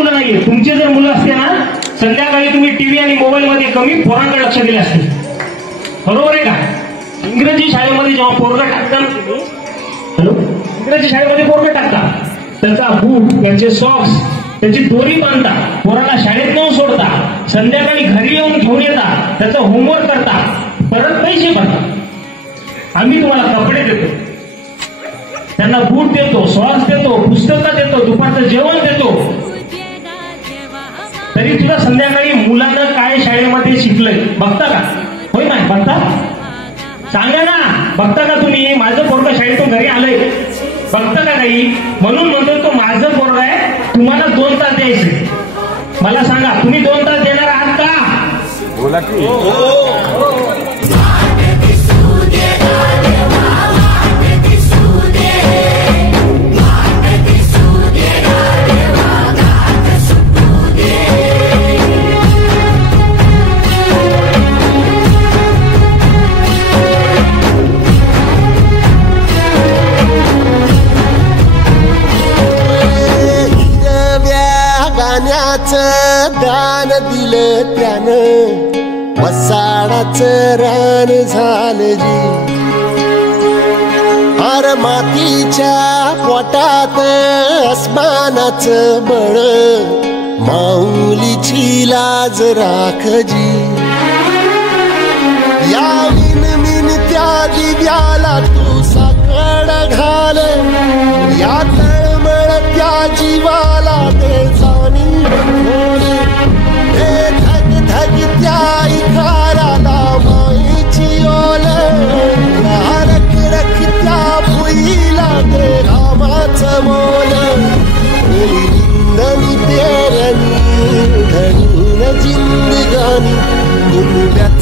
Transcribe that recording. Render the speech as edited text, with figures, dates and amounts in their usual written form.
मुलं नाहीये. तुमचे जर मुलं असते ना संध्याकाळी तुम्ही टीव्ही आणि मोबाईल मध्ये कमी पोरांकडे लक्ष दिले असते. बरोबर आहे का? इंग्रजी शाळेमध्ये जेव्हा पोरगा टाकता हॅलो इंग्रजी शाळेमध्ये पोरगा टाकता त्याचा बूट त्याचे सॉक्स त्याची दोरी बांधता पोराला शाळेत न सोडता संध्याकाळी घरी येऊन घेऊन येता त्याचा होमवर्क करता परत पैसे भरता. आम्ही तुम्हाला कपडे देतो त्यांना बूट देतो सॉक्स देतो पुस्तकं देतो दुपारचं जेवण देतो तरी तुला संध्याकाळी मुलांना काय शाळेमध्ये शिकलंय बघता का? होय नाही बघता? सांगा ना बघता का तुम्ही? माझं पोरगं शाळेतून घरी आलंय बघता का काही? म्हणून म्हणतो तो माझं पोरगं आहे तुम्हाला 2 तास द्यायचे. मला सांगा तुम्ही 2 तास देणार आहात का? बोला की दान दिलं त्यानं वसाडाचं रान झालं जी. अर मातीच्या पोटात अस्मानाचं बळ माऊलीची लाज राखजी. या मिन त्या दिव्याला तू साकड घाल या तळमळ त्या जीवाला ते जाणी धग धग त्या इखाराला माईची ओल रख रख त्या भुईला ते रामाचं मोल. निंदनी पेरणी धनीन जिंदगानी कुंब्यात